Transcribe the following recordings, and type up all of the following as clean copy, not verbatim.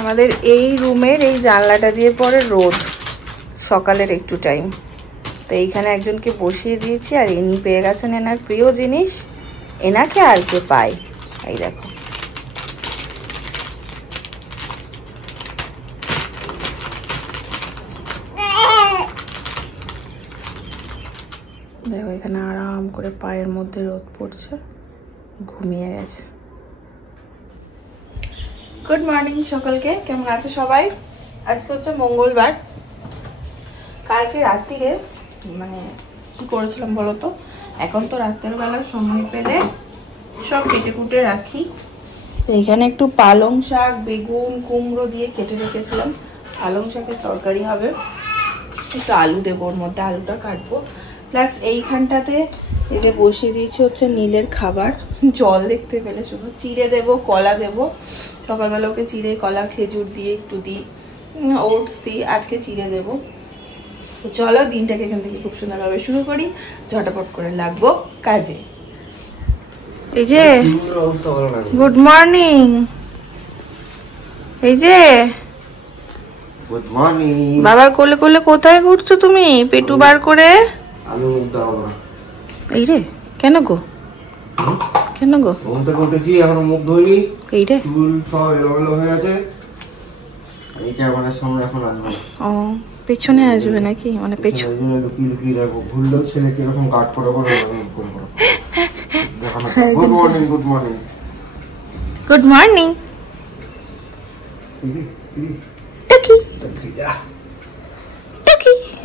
আমাদের এই রুমের এই জানলাটা দিয়ে পরে রোদ, সকালের একটু টাইম। তো এইখানে একজনকে বসিয়ে দিয়েছি, আর ইনি পেয়ে গেছেন এনার প্রিয় জিনিস। এনাকে আর কে পায়, এই দেখো। দেখো এখানে আরাম করে পায়ের মধ্যে রোদ পড়ছে, ঘুমিয়ে গেছে। গুড মর্নিং সকলকে, কেমন আছে সবাই? আজকে হচ্ছে মঙ্গলবার। কালকে রাত্রিরে মানে কি করেছিলাম বলতো, এখন তো রাতের বেলা সময় পেলে সব কেটে কুটে রাখি। তো এখানে একটু পালং শাক, বেগুন, কুমড়ো দিয়ে কেটে রেখেছিলাম। পালং শাকের তরকারি হবে, একটু আলু দেবো ওর মধ্যে, আলুটা কাটবো। প্লাস এইখানটাতে এই যে বসিয়ে দিয়েছি হচ্ছে নীলের খাবার, জল দেখতে পেলে শুধু চিড়ে দেবো, কলা দেবো। সকালবেলা ওকে চিড়ে, কলা, খেজুর দিয়ে একটু দিই, ওটস দিই, আজকে চিড়ে দেবো। তো চলো দিনটাকে এখান থেকে খুব সুন্দরভাবে শুরু করি, ঝটাপট করে লাগবো কাজে। এই যে গুড মর্নিং, এই যে গুড মর্নিং। বাবার কোলে কোলে কোথায় ঘুরছো তুমি পেটু বার করে? আমি মুখ দেখাবো না। এই রে, কেন গো? কেন গো? ঘুম থেকে উঠেছি, এখনো মুখ ধুইনি। এই রে, চুল সব এলোমেলো হয়ে আছে। এই ক্যামেরার সামনে এখন আসবে না। ও পেছনে আসবে নাকি? মানে পেছনে লুকিয়ে লুকিয়ে রাখবো, ভুললেও ছেলে কিরকম কাট করে করে ফোন করো। Good morning, good morning, good morning.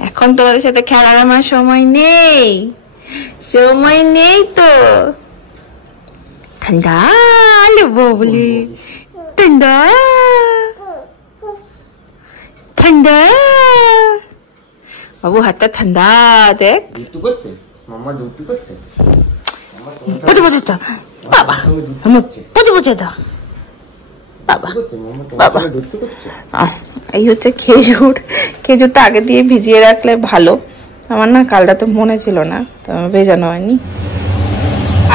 এখন তোমাদের সাথে খেলার আমার সময় নেই, সময় নেই তো। ঠান্ডা বলি, ঠান্ডা ঠান্ডা। বাবু হাতটা ঠান্ডা, দেখ। দুটু করছে মাম্মা, দুটু করছে পচে পচে তো বাবা, পচে পচে তো বাবা বাবা। এই হচ্ছে খেজুর, খেজুরটা আগে দিয়ে ভিজিয়ে রাখলে ভালো। আমার না কালটা তো মনে ছিল না, তো ভেজানো হয়নি।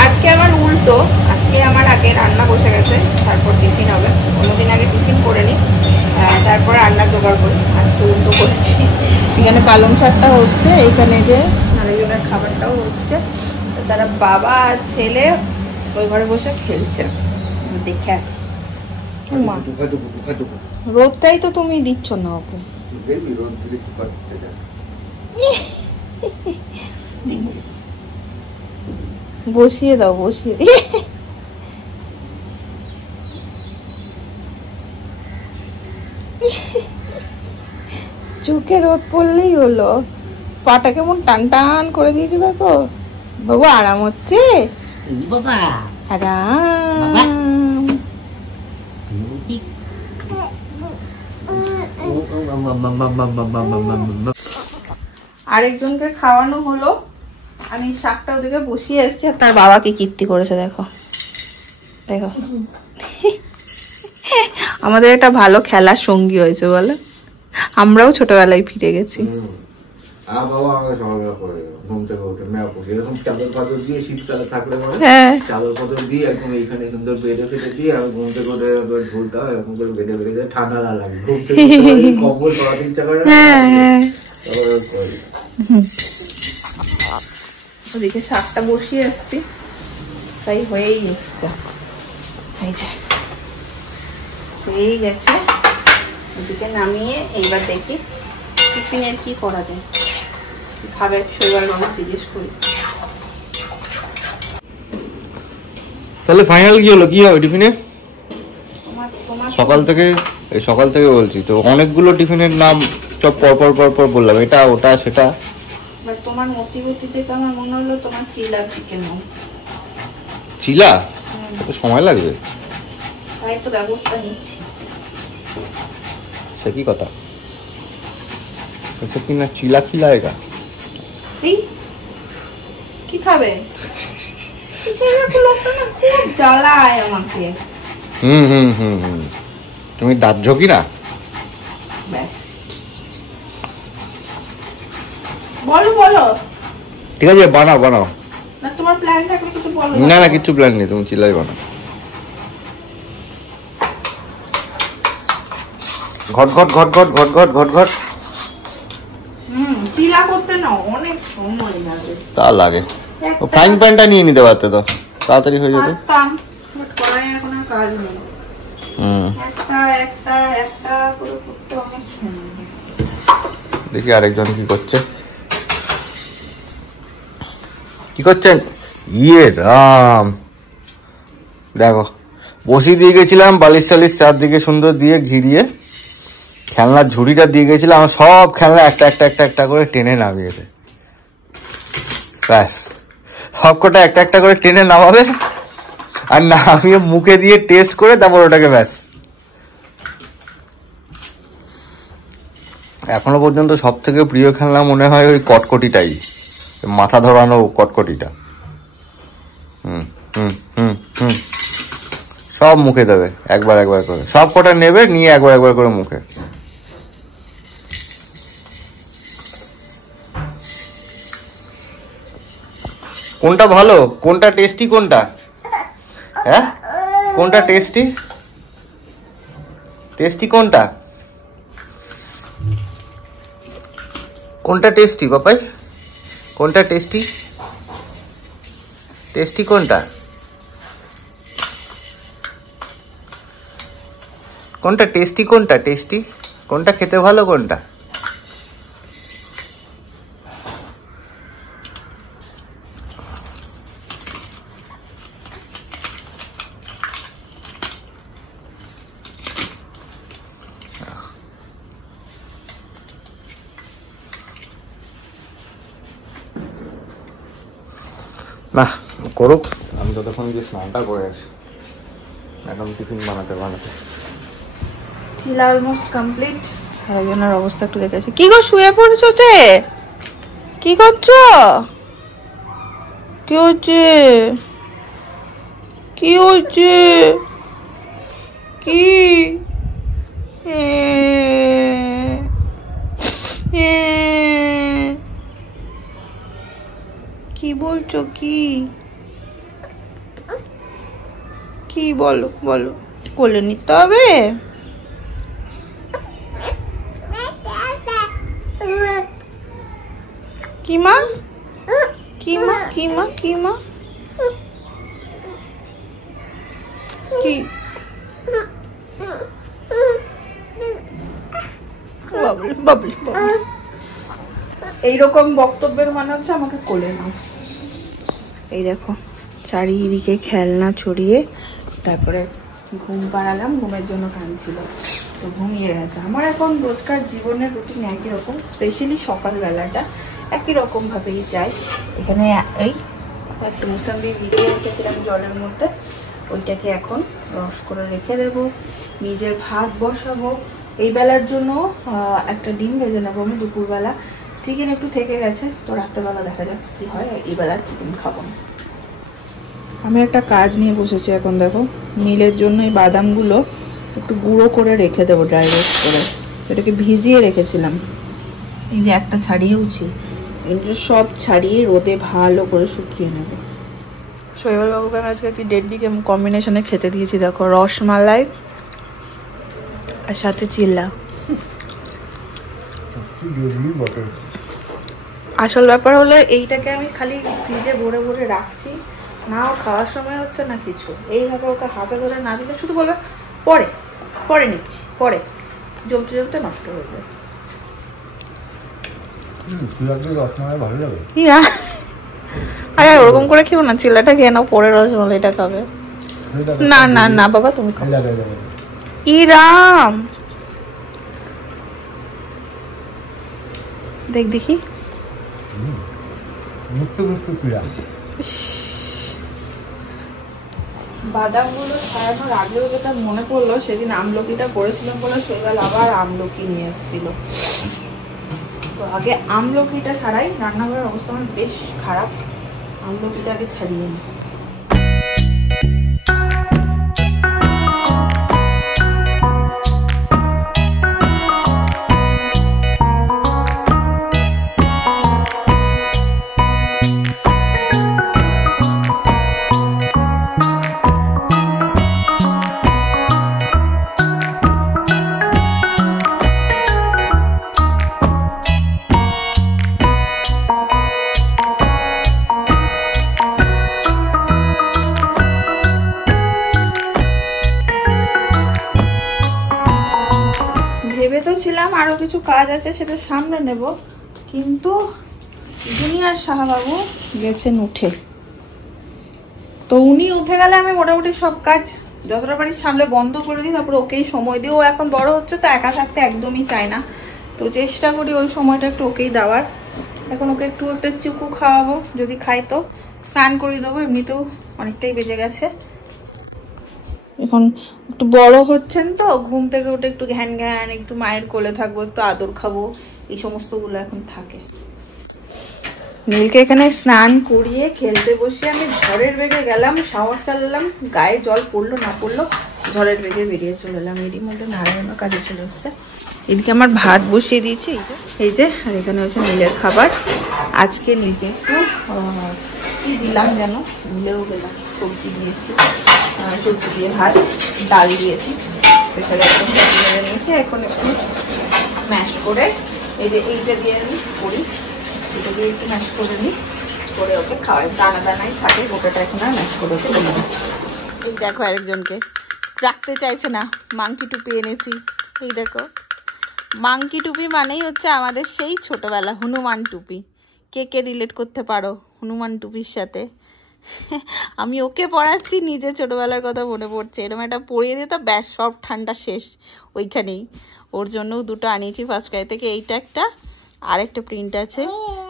আজকে আমার উল্টো, আজকে আমার আগে রান্না বসে গেছে, তারপর টিফিন হবে। অন্যদিন আগে টিফিন করে নিই, তারপর রান্না জোগাড় করি। আজকে উল্টো করেছি। এখানে পালং শাকটা হচ্ছে, এইখানে যে আরেকজনের খাবারটাও হচ্ছে। তারা বাবা আর ছেলে ওই ঘরে বসে খেলছে, দেখে আছে। রোদটাই তো তুমি দিচ্ছ না ওকে। বসিয়ে দাও, বসিয়ে। চোখে রোদ পড়লেই হলো। পাটা কেমন টান টান করে দিয়েছে দেখো। বাবু আরাম হচ্ছে, আরাম। আরেকজনকে খাওয়ানো হলো, আমি শাকটা ওদিকে বসিয়ে এসেছি। আর তার বাবা কি কীর্তি করেছে দেখো, দেখো। আমাদের একটা ভালো খেলার সঙ্গী হয়েছে বলে, আমরাও ছোটবেলায় ফিরে গেছি। চাদর পাদর দিয়ে শীতকালে থাকলে চাদর পাদর দিয়ে একদম এইখানে সুন্দর বেডে ফেটে দিয়ে আমি ঘুম থেকে উঠে ঝুলতাম, এরকম করে বেডে বেড়ে যায়, ঠান্ডা না লাগে, কম্বল পরাতে ইচ্ছা করে না। ওদিকে শাকটা বসিয়ে এসছি, তাই হয়েই এসছে। এই যে হয়েই গেছে, ওদিকে নামিয়ে এইবার দেখি টিফিনের কি করা যায়, খাবে শৈবাল বাবু জিজ্ঞেস করি। তাহলে ফাইনাল কি হলো, কি হবে টিফিনে? সকাল থেকে বলছি তো, অনেকগুলো টিফিনের নাম সব পর বললাম, এটা ওটা সেটা। তোমার মতিগতি দেখে আমার মনে হলো তোমার চিলা চিকেন। চিলা? তো সময় লাগবে, তাই তো ব্যবস্থা নিচ্ছি। সে কি কথা, কি না চিলা খিলায়েগা? কি খাবে? খুব জ্বালায় আমাকে। তুমি দাঁত ঝোঁকি না? ব্যাস বলো বলো। ঠিক আছে বানাও বানাও। না তোমার প্ল্যান থাকলে তো বলো। না না কিছু প্ল্যান নেই, তুমি চিলাই বানাও। ঘট ঘট ঘট ঘট ঘট ঘট ঘট ঘট। চিলা করতে না অনেক সময় লাগে। তা লাগে। ও ফ্রাইং প্যানটা নিয়ে নিতে পারতে তো, তাড়াতাড়ি হয়ে যেত। কড়াই এখন আর কাজ নেই। একটা একটা একটা করে করতে অনেক সময়। দেখি আরেকজন কি করছে। কি করছেন? ইয়ে রাম, দেখো বসি দিয়ে গেছিলাম, বালিশ টালিশ চারদিকে সুন্দর দিয়ে ঘিরিয়ে, খেলনার ঝুড়িটা দিয়ে গেছিলাম, আমার সব খেলনা একটা একটা একটা একটা করে টেনে নামিয়েছে। ব্যাস, সব কটা একটা একটা করে টেনে নামাবে আর নামিয়ে মুখে দিয়ে টেস্ট করে তারপর ওটাকে ব্যাস। এখনো পর্যন্ত সব থেকে প্রিয় খেলনা মনে হয় ওই কটকটিটাই, মাথা ধরানো কটকটিটা। সব মুখে দেবে একবার একবার করে, সব কটা নেবে নিয়ে একবার একবার করে মুখে। কোনটা ভালো, কোনটা টেস্টি, কোনটা হ্যাঁ কোনটা টেস্টি, টেস্টি কোনটা, কোনটা টেস্টি বাপাই, কোনটা টেস্টি, টেস্টি কোনটা, কোনটা টেস্টি, কোনটা টেস্টি, কোনটা খেতে ভালো, কোনটা? না করুক, আমি ততক্ষণ গিয়ে স্নানটা করে আসি, এখন টিফিন বানাতে বানাতে। চিলা অলমোস্ট কমপ্লিট। আরেকজনের অবস্থা একটু দেখে আসি। কি গো শুয়ে পড়েছো যে? কি করছো? কি হচ্ছে? কি হচ্ছে? কি কি বলছো? কি কি বলো বলো, কোলে নিতে হবে? কি মা, কি মা, কি মা, কি মা, কি বাবলি বাবলি বাবলি। এইরকম বক্তব্যের মানে হচ্ছে আমাকে কোলে নাও। এই দেখো চারিদিকে খেলনা ছড়িয়ে, তারপরে ঘুম পাড়ালাম, ঘুমের জন্য কাঁদছিল তো ঘুমিয়ে গেছে। আমার এখন রোজকার জীবনের রুটিন একই রকম, স্পেশালি সকালবেলাটা একই রকম ভাবেই যায়। এখানে এই একটা মুসাম্বি ভিজিয়ে রেখেছিলাম জলের মধ্যে, ওইটাকে এখন রস করে রেখে দেব। নিজের ভাত বসাবো, এই বেলার জন্য একটা ডিম ভেজে নেবো আমি দুপুরবেলা। চিকেন একটু থেকে গেছে তো রাত্রেবেলা দেখা যাক কি হয়, এই বেলা চিকেন খাবো না। আমি একটা কাজ নিয়ে বসেছি এখন, দেখো নীলের জন্য এই বাদামগুলো একটু গুঁড়ো করে রেখে দেবো, ড্রাই রোস্ট করে। এটাকে ভিজিয়ে রেখেছিলাম, এই যে একটা ছাড়িয়েওছি, এগুলো সব ছাড়িয়ে রোদে ভালো করে শুকিয়ে নেব। শৈবাল বাবুকে আমি আজকে কি ডেডলি কম্বিনেশনে খেতে দিয়েছি, দেখো রসমালাই আর সাথে চিল্লা। আসল ব্যাপার হলো এইটাকে আমি খালি ফ্রিজে ভরে ভরে রাখছি, না ও খাওয়ার সময় হচ্ছে না কিছু। এইভাবে ওকে হাতে ধরে না দিলে শুধু বলবে পরে পরে নিচ্ছি, পরে জমতে জমতে নষ্ট হয়ে যাবে। আরে ওরকম করে খেও না, চিল্লাটা খেয়ে নাও, পরে রসমালাইটা খাবে। না না না বাবা তুমি খাও। ইরাম দেখ দেখি, বাদামগুলো ছাড়ানোর আগেও যেটা মনে পড়লো, সেদিন আমলকিটা করেছিলাম বলে শৈবাল আবার আমলকি নিয়ে এসেছিল। তো আগে আমলকিটা ছাড়াই, রান্নাঘরের অবস্থা আমার বেশ খারাপ, আমলকিটা আগে ছাড়িয়ে নিই। ছিলাম, আরো কিছু কাজ আছে সেটা সামনে নেব, কিন্তু জুনিয়র সাহাবাবু গেছেন উঠে। তো উনি উঠে গেলে আমি মোটামুটি সব কাজ যতটা পারি সামলে বন্ধ করে দিই, তারপরে ওকেই সময় দিই। ও এখন বড় হচ্ছে তো একা থাকতে একদমই চায় না, তো চেষ্টা করি ওই সময়টা একটু ওকেই দেওয়ার। এখন ওকে একটু একটা চিকু খাওয়াবো, যদি খাই তো স্নান করিয়ে দেবো, এমনিতেও অনেকটাই বেজে গেছে। এখন একটু বড় হচ্ছেন তো, ঘুম থেকে উঠে একটু ঘ্যান ঘ্যান, একটু মায়ের কোলে থাকবো, একটু আদর খাবো, এই সমস্তগুলো এখন থাকে। নীলকে এখানে স্নান করিয়ে খেলতে বসে আমি ঝড়ের বেগে গেলাম, শাওয়ার চালালাম, গায়ে জল পড়লো না পড়লো, ঝড়ের বেগে বেরিয়ে চলে এলাম। এরই মধ্যে নারায়ণও কাজে চলে এসছে। এদিকে আমার ভাত বসিয়ে দিয়েছি, এই যে, আর এখানে হচ্ছে নীলের খাবার। আজকে নীলকে একটু কি দিলাম যেন ভুলেও গেলাম, সবজি দিয়েছি, সবজি দিয়ে ভাত, ডাল দিয়েছি, প্রেশারে একদম মেরে নিয়েছি। এখন একটু ম্যাশ করে এই যে এইটা দিয়ে আমি করি, এটা দিয়ে একটু ম্যাশ করে নিই, করে ওকে খাওয়াই, দানা দানাই থাকে, গোটাটা এখন আর ম্যাশ করে ওকে বলে দিই। এই দেখো আরেকজনকে রাখতে চাইছে না, মাংকি টুপি এনেছি। এই দেখো, মাংকি টুপি মানেই হচ্ছে আমাদের সেই ছোটবেলা হনুমান টুপি। কে কে রিলেট করতে পারো হনুমান টুপির সাথে? আমি ওকে পড়াচ্ছি, নিজে ছোটবেলার কথা মনে পড়ছে। এরকম একটা পরিয়ে দিত, ব্যাস সব ঠান্ডা শেষ ওইখানেই। ওর জন্যও দুটো আনিয়েছি ফার্স্ট ক্রাই থেকে, এইটা একটা, আর একটা প্রিন্ট আছে,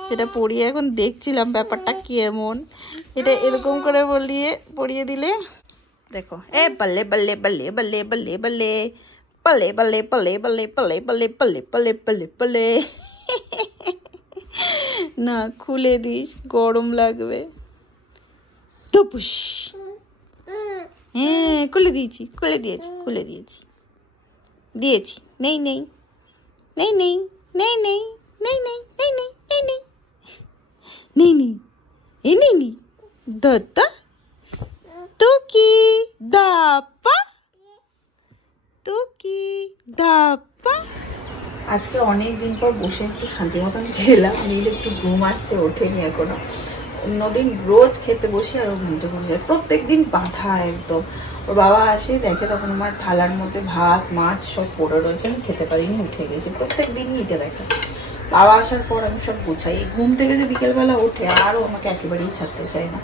যেটা পরিয়ে এখন দেখছিলাম ব্যাপারটা কি এমন। এটা এরকম করে পরিয়ে দিলে দেখো, এ বল্লে বল্লে বল্লে বল্লে বল্লে বল্লে পলে বল্লে পলে বল্লে পলে বল্লে পলে পলে পলে পলে। না খুলে দিস, গরম লাগবে। টুপুস, হ্যাঁ খুলে দিয়েছি, খুলে দিয়েছি, খুলে দিয়েছি, দিয়েছি। নেই নেই নেই নেই নেই নেই নেই নেই নেই নেই নেই নেই নেই নেই এ নেই নেই দত্তা তুকি দাপা তুকি দাপা। আজকে অনেক দিন পর বসে একটু শান্তি মতন খেলাম। নীল একটু ঘুম আসছে, ওঠেনি এখনো। অন্যদিন রোজ খেতে বসে আর ঘুমতে পড়ে যায়, প্রত্যেক দিন বাঁধা একদম। ওর বাবা আসে দেখে, তখন আমার থালার মধ্যে ভাত মাছ সব পড়ে রয়েছে, আমি খেতে পারিনি, উঠে গেছি। প্রত্যেক দিনই এটা দেখা। বাবা আসার পর আমি সব গোছাই, ঘুম থেকে যে বিকেলবেলা ওঠে আরও আমাকে একেবারেই ছাড়তে চায় না।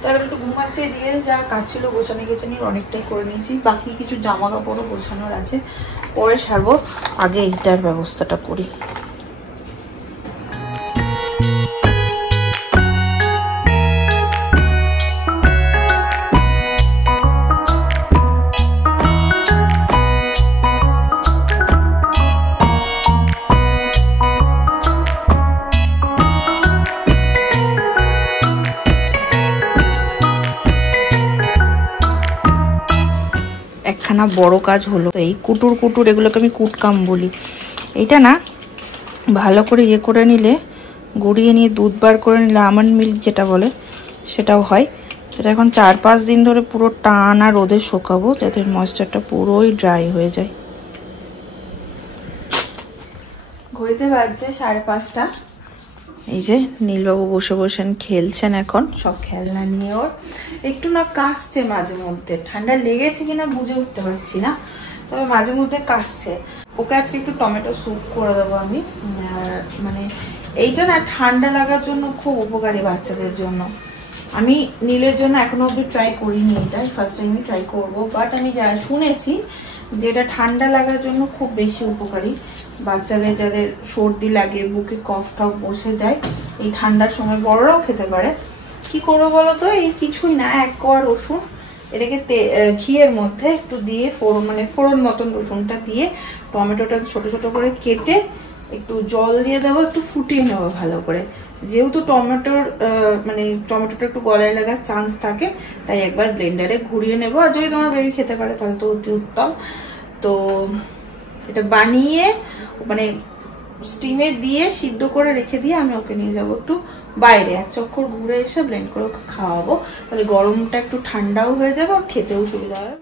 তারপর একটু ঘুমাচ্ছে, দিয়ে যা কাজ ছিল গোছানি অনেকটাই করে নিয়েছি, বাকি কিছু জামা কাপড়ও গোছানোর আছে, পরে সারবো। আগে এইটার ব্যবস্থাটা করি। একখানা বড় কাজ হলো, এই কুটুর এগুলোকে আমি কুটকাম বলি। এইটা না ভালো করে ইয়ে করে নিলে, গড়িয়ে নিয়ে দুধ বার করে নিলে আমন্ড মিল্ক যেটা বলে সেটাও হয়। এটা এখন 4-5 দিন ধরে পুরো টানা রোদে শুকাবো, যাতে ময়েশ্চারটা পুরোই ড্রাই হয়ে যায়। ঘড়িতে বাজছে 5:30। এই যে নীলবাবু বসে বসে খেলছেন এখন, সব খেলনা নিয়ে। ওর একটু না কাশছে মাঝে মধ্যে, ঠান্ডা লেগেছে কিনা বুঝে উঠতে পারছি না, তবে মাঝে মধ্যে কাশছে। ওকে আজকে একটু টমেটো স্যুপ করে দেবো আমি। মানে এইটা না ঠান্ডা লাগার জন্য খুব উপকারী বাচ্চাদের জন্য। আমি নীলের জন্য এখনো অব্দি ট্রাই করিনি, এটা ফার্স্ট টাইমই ট্রাই করবো। বাট আমি যা শুনেছি যেটা ঠান্ডা লাগার জন্য খুব বেশি উপকারী। বাচ্চাদের যাদের সর্দি লাগে, বুকে কফ টফ বসে যায়, এই ঠান্ডার সময় বড়রাও খেতে পারে। কি করবো বলো তো? এই কিছুই না, 1 কোয়া রসুন এটাকে ঘিয়ের মধ্যে একটু দিয়ে ফোড়ন মতন রসুনটা দিয়ে, টমেটোটা ছোট ছোট করে কেটে একটু জল দিয়ে দেবো, একটু ফুটিয়ে নেবো ভালো করে। যেহেতু টমেটোটা একটু গলায় লাগার চান্স থাকে, তাই একবার ব্লেন্ডারে ঘুরিয়ে নেবো। আর যদি তোমার বেবি খেতে পারে তাহলে তো অতি উত্তম। তো এটা বানিয়ে স্টিমে দিয়ে সিদ্ধ করে রেখে দিয়ে আমি ওকে নিয়ে যাবো একটু বাইরে, 1 চক্কর ঘুরে এসে ব্লেন্ড করে ওকে খাওয়াবো। তাহলে গরমটা একটু ঠান্ডাও হয়ে যাবে আর খেতেও সুবিধা হবে।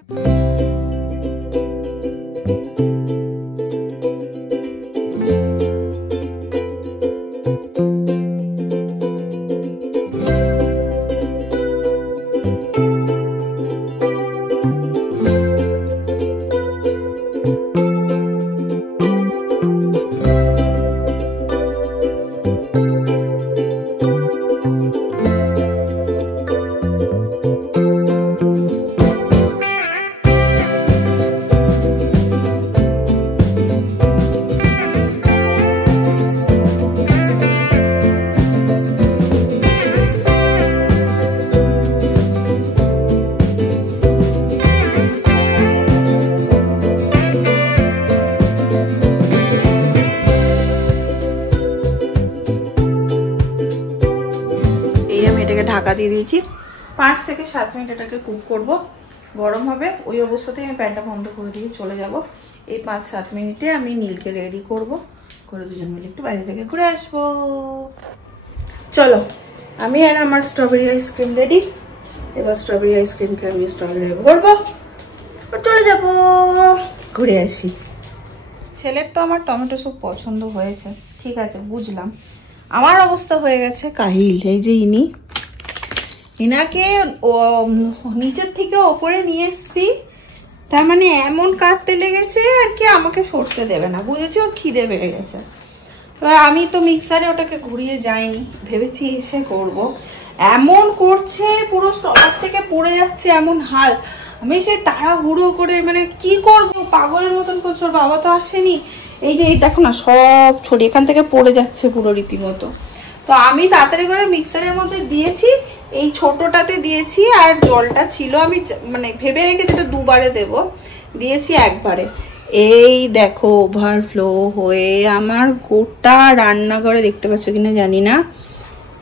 ঢাকা দিয়ে দিয়েছি। 5 থেকে 7 মিনিট এটাকে কুক করব, গরম হবে। ওই অবস্থাতেই আমি প্যানটা বন্ধ করে দিয়ে চলে যাব। এই 5-7 মিনিটে আমি নীলকে রেডি করব, করে দুজন মিলে একটু বাইরে থেকে ঘুরে আসবো। চলো, আমি আর আমার স্ট্রবেরি আইসক্রিম রেডি। এবার স্ট্রবেরি আইসক্রিমকে আমি স্ট্রবেরি করবো, চলে যাব, ঘুরে আসি। ছেলের তো আমার টমেটো স্যুপ পছন্দ হয়েছে, ঠিক আছে বুঝলাম। আমার অবস্থা হয়ে গেছে কাহিল। এই যে ইনাকে নিচের থেকে ওপরে নিয়ে এসছি, তার মানে এমন কাঁদতে লেগেছে আর কি আমাকে সরতে দেবে না, বুঝেছি ওর খিদে বেড়ে গেছে। এবার আমি তো মিক্সারে ওটাকে ঘুরিয়ে যাইনি, ভেবেছি এসে করব। এমন করছে পুরো স্টলার থেকে পড়ে যাচ্ছে, এমন হাল। আমি সে তাড়াহুড়ো করে মানে কি করব, পাগলের মতন করছে। ওর বাবা তো আসেনি, এই যে দেখো না সব ছড়ি এখান থেকে পড়ে যাচ্ছে পুরো রীতিমতো। তো আমি তাড়াতাড়ি করে মিক্সারের মধ্যে দিয়েছি, এই ছোটটাতে দিয়েছি, আর জলটা ছিল আমি মানে ভেবে রেখেছি এটা 2 বারে দেব, দিয়েছি একবারে। এই দেখো ওভারফ্লো হয়ে আমার গোটা রান্নাঘরে, দেখতে পাচ্ছ কিনা জানি না,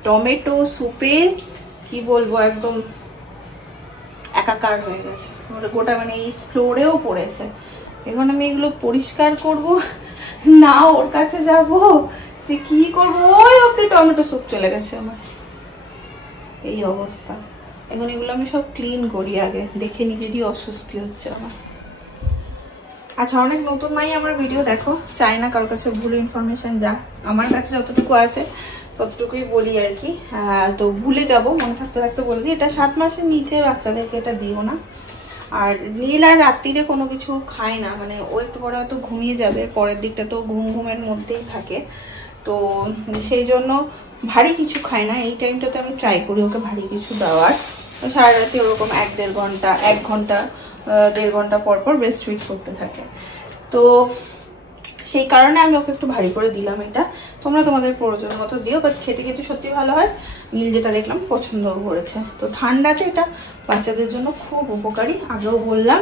টমেটো স্যুপে কি বলবো একদম একাকার হয়ে গেছে গোটা, মানে এই ফ্লোরেও পড়েছে। এখন আমি এগুলো পরিষ্কার করব না, ওর কাছে যাব, কি করবো, ওই অব্দি টমেটো স্যুপ চলে গেছে আমার, এই অবস্থা। এখন এগুলো আমি সব ক্লিন করি আগে, দেখে নিজেরই অস্বস্তি হচ্ছে আমার। আচ্ছা, অনেক নতুন মাই আমার ভিডিও দেখো, চাই না কারোর কাছে ভুল ইনফরমেশন যাক, আমার কাছে যতটুকু আছে ততটুকুই বলি আর কি। তো ভুলে যাব, মনে থাকতে থাকতে বলে দিই, এটা 7 মাসের নিচে বাচ্চাদেরকে এটা দিও না। আর নীল আর রাত্রিরে কোনো কিছু খায় না, মানে ও একটু পরে হয়তো ঘুমিয়ে যাবে, পরের দিকটা তো ঘুমের মধ্যেই থাকে, তো সেই জন্য ভারী কিছু খায় না। এই টাইমটাতে আমি ট্রাই করি ওকে ভারী কিছু দেওয়ার। সারা রাতে ওরকম 1-1.5 ঘন্টা 1 ঘন্টা 1.5 ঘন্টা পর পর ব্রেস্ট ফিড করতে থাকে, তো সেই কারণে আমি ওকে একটু ভারী করে দিলাম এটা। তোমরা তোমাদের প্রয়োজন মতো দিও, বাট খেতে খেতে সত্যি ভালো হয়। নীল যেটা দেখলাম পছন্দ করেছে। তো ঠান্ডাতে এটা বাচ্চাদের জন্য খুব উপকারী, আগেও বললাম।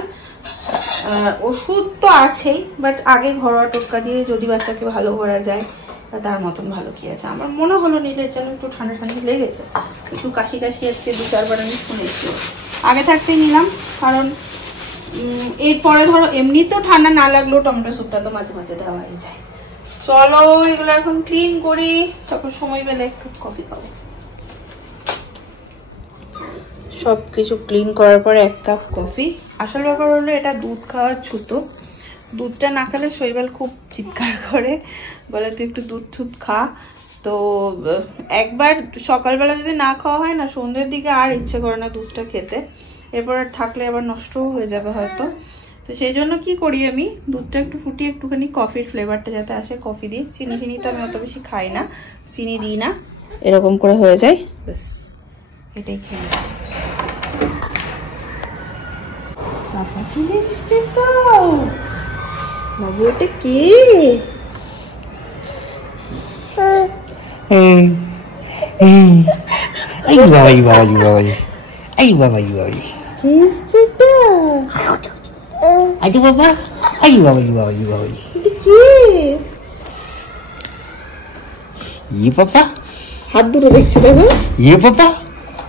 ওষুধ তো আছেই, বাট আগে ঘরোয়া টোটকা দিয়ে যদি বাচ্চাকে ভালো করা যায় তার মতন ভালো কি আছে। আমার মনে হলো নীলের যেন একটু ঠান্ডা ঠান্ডা লেগেছে, একটু কাশি কাশি আজকে 2-4 বার আমি শুনেছি। আগে থাকতেই নিলাম, কারণ এরপরে ধরো এমনি তো ঠান্ডা না লাগলেও টমেটো স্যুপটা তো মাঝে মাঝে দেওয়াই যায়। চলো এগুলো এখন ক্লিন করি, তখন সময় পেলে একটু কফি খাবো। সবকিছু ক্লিন করার পরে 1 কাপ কফি। আসল ব্যাপার হলো এটা দুধ খাওয়ার ছুতো, দুধটা না খেলে শৈবাল খুব চিৎকার করে, বলে তুই একটু দুধ টুধ খা। তো একবার সকালবেলা যদি না খাওয়া হয় না, সন্ধ্যের দিকে আর ইচ্ছে করে না দুধটা খেতে, এরপর থাকলে আবার নষ্টও হয়ে যাবে হয়তো। তো সেই জন্য কি করি, আমি দুধটা একটু ফুটিয়ে একটুখানি কফির ফ্লেভারটা যাতে আসে কফি দিয়ে, চিনি তো আমি অত বেশি খাই না, চিনি দিই না, এরকম করে হয়ে যায়, ব্যাস এটাই খেয়ে। বাবা চলে এসছে তো, বাবু এটা কে? এই বাবাই বাবাই বাবাই, এই বাবাই বাবাই এসছে তো, আরে বাবা, এই বাবাই বাবাই বাবাই, এটা কে? ই বাবা, হাত দুটো দেখছে দেখো, ই বাবা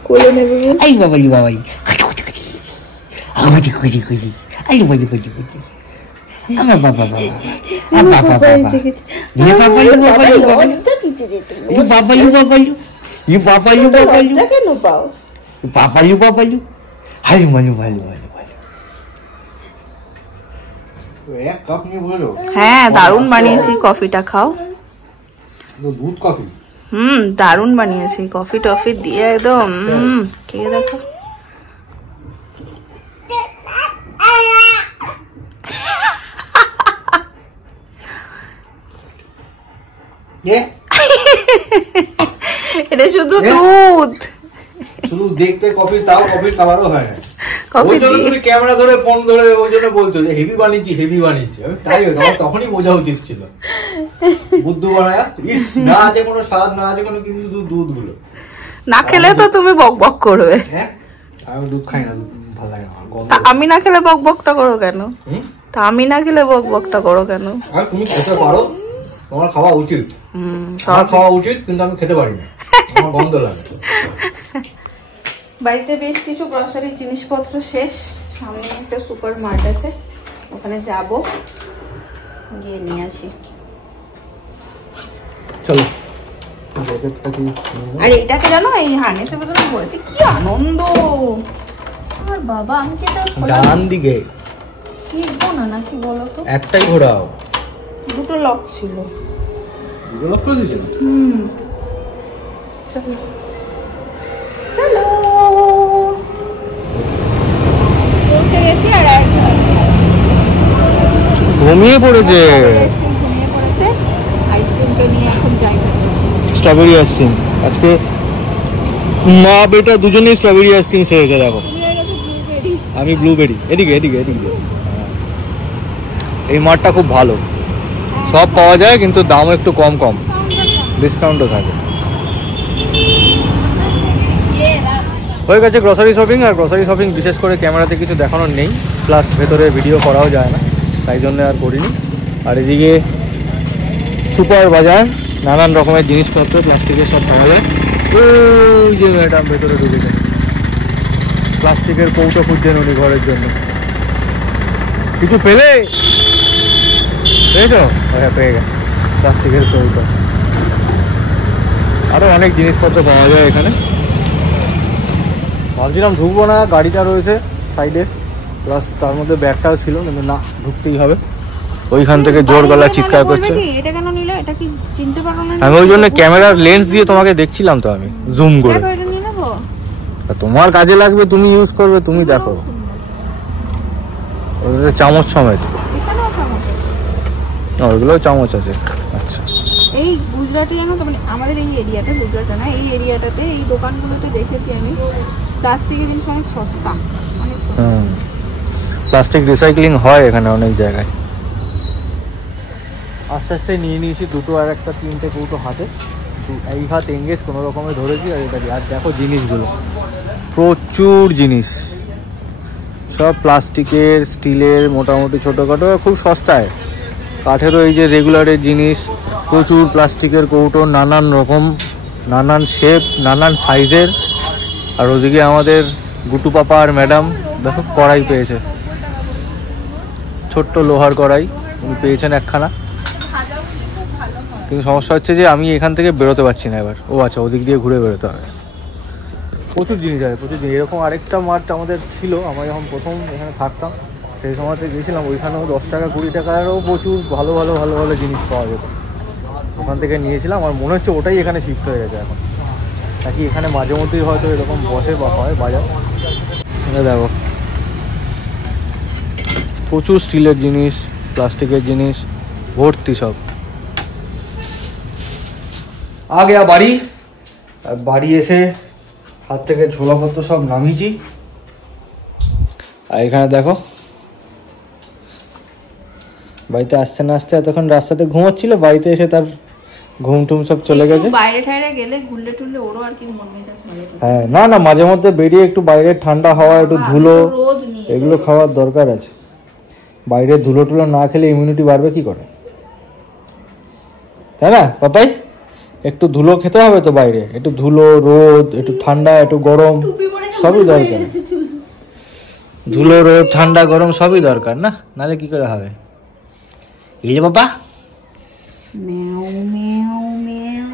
কোলে নেবে, এই বাবাই বাবাই, খুঁজি খুঁজি খুঁজি, এই বাবাই খুঁজি খুঁজি, আমার বাবা বাবা, বাবা বাবা, ই বাবা ই বাবা ই বাবা, ই বাবা ই বাবা, ই বাবা ই বাবা, কেন পাও বাবা ই বাবা, হাই মালু মালু মালু মালু। এক কাপ নিয়ে বলো। হ্যাঁ দারুণ বানিয়েছি, কফিটা খাও। দুধ কফি, দারুণ বানিয়েছি, কফি টফি দিয়ে একদম। খেয়ে দেখো। এটা শুধু দুধ, শুধু দেখতে কফি, তাও কফির কালারও হয় না। ওই জন্য তুমি ক্যামেরা ধরে ফোন ধরে ওই জন্য বলছো যে হেভি বানিয়েছি হেভি বানিয়েছি, তাই আমার তখনই বোঝা উচিত ছিল। বুদ্ধু বানায় ইস, না আছে কোনো স্বাদ, না আছে কোনো কিছু, দুধ গুলো না খেলে তো তুমি বক বক করবে। হ্যাঁ আমি দুধ খাই না, দুধ ভালো লাগে না, গন্ধ। আমি না খেলে বক বকটা করো কেন? তা আমি না খেলে বক বকটা করো কেন? আর তুমি খেতে পারো, তোমার খাওয়া উচিত, আমার খাওয়া উচিত, কিন্তু আমি খেতে পারি না, আমার গন্ধ লাগে। বাড়িতে বেশ কিছু গ্রসারির জিনিসপত্র শেষ। সামনে একটা সুপার মার্ট আছে, ওখানে যাব, গিয়ে নিয়ে আসি। চলো। আর এটাকে জানো, এই হার্নেসের ভেতরে পড়েছে, কি আনন্দ। আর বাবা আমি কি এটা ডান দিকে শিখবো না নাকি বলো তো? একটাই ঘোরাও। দুটো লক ছিল। দুটো লক করে দিয়েছে? চলো চলো, পৌঁছে গেছি। আর ঘুমিয়ে পড়েছে। আইসক্রিম ঘুমিয়ে পড়েছে, আইসক্রিমটা নিয়ে এখন যাই। স্ট্রবেরি আইসক্রিম আজকে মা বেটা দুজনেই স্ট্রবেরি আইসক্রিম খেয়েছে। দেখো আমি ব্লুবেরি। এদিকে এদিকে এদিকে। এই মাঠটা খুব ভালো, সব পাওয়া যায় কিন্তু দাম একটু কম কম, ডিসকাউন্টও থাকে। হয়ে গেছে গ্রসারি শপিং। আর গ্রসারি শপিং বিশেষ করে ক্যামেরাতে কিছু দেখানোর নেই, প্লাস ভেতরে ভিডিও করাও যায় না, তাই জন্য আর করিনি। আর এদিকে সুপার বাজার, নানান রকমের জিনিসপত্র প্লাস্টিকের সব পাওয়া যায়। ওই যে ম্যাডাম ভেতরে ঢুকেছে, প্লাস্টিকের কৌটো খুঁজছেন উনি ঘরের জন্য। কিছু পেলে? পেয়েছো? হ্যাঁ পেয়ে গেছে, প্লাস্টিকের কৌটো। আরো অনেক জিনিসপত্র পাওয়া যায় এখানে। ভাবছিলাম ঢুকবো না, গাড়িটা রয়েছে সাইডে, প্লাস তার মধ্যে ব্যাগটাও ছিল, কিন্তু না, ঢুকতেই হবে। ওইখান থেকে জোর গলা চিৎকার করছে। এটা কেন নিলে? এটা কি চিনতে পারো না? আমি ওই জন্য ক্যামেরার লেন্স দিয়ে তোমাকে দেখছিলাম, তো আমি জুম করে। তোমার কাজে লাগবে, তুমি ইউজ করবে, তুমি দেখো। ওটা চামচ সমেত, ওইগুলো চামচ আছে। আচ্ছা, এই গুজরাটি জানো তো, মানে আমাদের এই এরিয়াটা, গুজরাটে না, এই এরিয়াটাতে এই দোকানগুলোতে দেখেছি আমি প্লাস্টিকের জিনিস অনেক সস্তা, অনেক প্লাস্টিক রিসাইক্লিং হয় এখানে অনেক জায়গায়। আস্তে আস্তে নিয়ে নিয়েছি দুটো, আর একটা তিনটে কৌটো হাতে। এই হাত এঙ্গেজ কোনো রকমে ধরেছি। আর এটা আর দেখো জিনিসগুলো, প্রচুর জিনিস, সব প্লাস্টিকের, স্টিলের, মোটামুটি ছোটোখাটো, খুব সস্তায়। কাঠেরও এই যে রেগুলারের জিনিস, প্রচুর প্লাস্টিকের কৌটো, নানান রকম, নানান শেপ, নানান সাইজের। আর ওদিকে আমাদের গুটু পাপা আর ম্যাডাম দেখো কড়াই পেয়েছে, ছোট্ট লোহার কড়াই উনি পেয়েছেন একখানা। কিন্তু সমস্যা হচ্ছে যে আমি এখান থেকে বেরোতে পারছি না এবার। ও আচ্ছা, ওদিক দিয়ে ঘুরে বেরোতে হবে। প্রচুর জিনিস আছে, প্রচুর জিনিস। এরকম আরেকটা মাঠ আমাদের ছিল, আমরা যখন প্রথম এখানে থাকতাম সেই সময়তে গেছিলাম, ওইখানেও 10 টাকা 20 টাকারও প্রচুর ভালো ভালো ভালো ভালো জিনিস পাওয়া যেত। ওখান থেকে নিয়েছিলাম। আর মনে হচ্ছে ওটাই এখানে শিফট হয়ে গেছে এখন, নাকি এখানে মাঝে মধ্যেই হয়তো এরকম বসে বা হয় বাজার। দেখো প্রচুর স্টিলের জিনিস, প্লাস্টিকের জিনিস ভর্তি সব। আগে বাড়ি, আর বাড়ি এসে হাত থেকে ঝোলাপত্র সব নামিয়েছি। আর এখানে দেখো বাড়িতে আসতে না আসতে এতক্ষণ রাস্তাতে ঘুমাচ্ছিল, বাড়িতে এসে তার ঘুম টুম সব চলে গেছে। বাইরে ঠাইরে গেলে ঘুরলে টুরলে ওরও আর কি মন মেজাজ ভালো থাকে। হ্যাঁ, না না, মাঝে মধ্যে বেরিয়ে একটু বাইরের ঠান্ডা হাওয়া, একটু ধুলো, এগুলো খাওয়ার দরকার আছে। বাইরে ধুলো টুলো না খেলে ইমিউনিটি বাড়বে কি করে, তাই না পাপাই? একটু ধুলো খেতে হবে তো বাইরে, একটু ধুলো, রোদ, একটু ঠান্ডা, একটু গরম, সবই দরকার। ধুলো, রোদ, ঠান্ডা, গরম সবই দরকার, না নাহলে কি করে হবে? এই যে বাবা মেও মেও মেও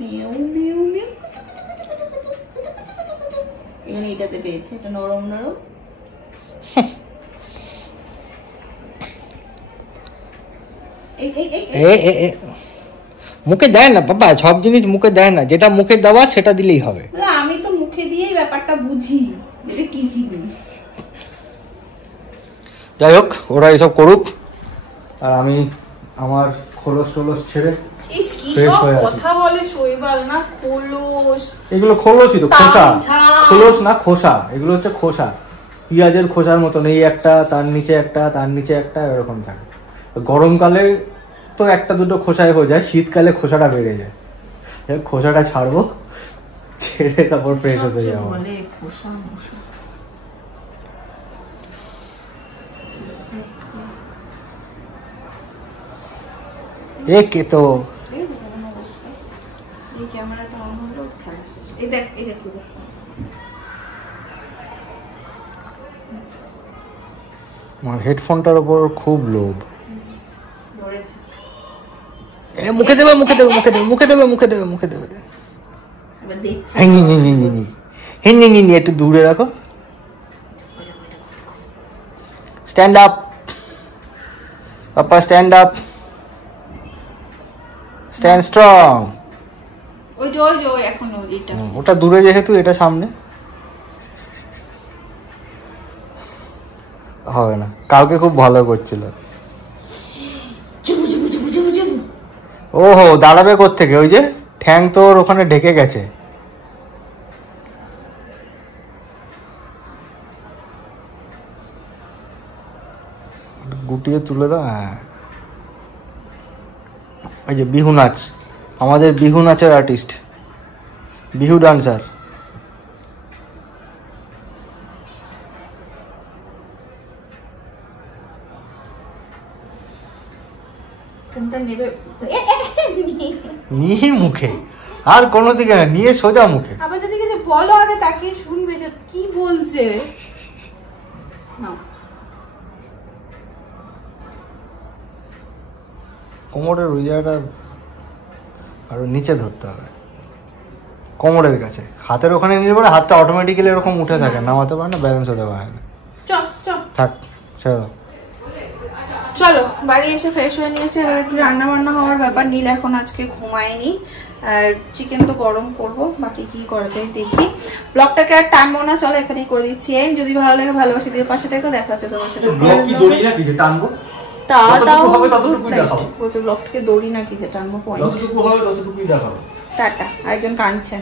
মেও মেও মেও, এখানে এটাতে পেয়েছে, এটা নরম নরম। মুখে দেয় না বাবা, সব জিনিস মুখে দেয় না, যেটা মুখে দেওয়া সেটা দিলেই হবে। আমি তো মুখে দিয়েই ব্যাপারটা বুঝি এটা কি জিনিস। যাই হোক, ওরা এসব করুক, আর আমি আমার খোলস টোলস ছেড়ে কথা বলে শৈবাল না খোলস, এগুলো খোলসই তো, খোসা, খোলস না খোসা, এগুলো হচ্ছে খোসা, পেঁয়াজের খোসার মতন। এই একটা, তার নিচে একটা, তার নিচে একটা, এরকম থাকে। গরমকালে তো একটা দুটো খোসায় হয়ে যায়, শীতকালে খোসাটা বেড়ে যায়। খোসাটা ছাড়বো, ছেড়ে তারপর ফ্রেশ হতে যাবো। কে তো ক্যামেরাটা অন হলো, খেলা শেষ। এই দেখ আমার হেডফোনটার উপর খুব লোভ। ধরেছে। মুখে দেবে মুখে দেবে মুখে দেবে মুখে দেবে মুখে দেবে মুখে দেবে। এবার দেখছি। একটু দূরে রাখো। স্ট্যান্ড আপ পাপা, স্ট্যান্ড আপ, স্ট্যান্ড স্ট্রং। ওই যে এখন ওইটা। ওটা দূরে যেহেতু এটা সামনে হবে না। কালকে খুব ভালো করছিল। ওহো, দাঁড়াবে কোত্থেকে? ওই যে ঠ্যাং তোর ওখানে ঢেকে গেছে। গুটিয়ে তুলে দাও। হ্যাঁ, এই যে বিহু নাচ, আমাদের বিহু নাচের আর্টিস্ট, বিহু ডান্সার। নিয়ে মুখে, আর কোনো দিকে না, নিয়ে সোজা মুখে। আবার যদি কিছু বলো আগে তাকে শুনবে যে কি বলছে। কোমরের ওই জায়গাটা আরো নিচে ধরতে হবে, কোমরের কাছে। হাতের ওখানে নিলে পরে হাতটা অটোমেটিক্যালি এরকম উঠে থাকে, নামাতে পারে না, ব্যালেন্স হতে পারে না। থাক, ছেড়ে দাও। চলো, বাড়ি এসে ফ্রেশ হয়ে নিয়েছি। এবার একটু রান্না বান্না হওয়ার ব্যাপার। নীল এখন আজকে ঘুমায়নি, আর চিকেন তো গরম করব, বাকি কি করা যায় দেখি। ব্লগটাকে আর টানবো না, চলো এখানেই করে দিচ্ছি। যদি ভালো লাগে ভালোবাসি দিয়ে পাশে থেকে দেখা যাচ্ছে তোমার সাথে। ব্লগ কি দড়ি না কি যে টানবো? ব্লগটাকে দড়ি নাকি যে টানবো? পয়েন্ট যতটুকু হবে ততটুকুই দেখাবো। টাটা। আরেকজন কাঁদছে।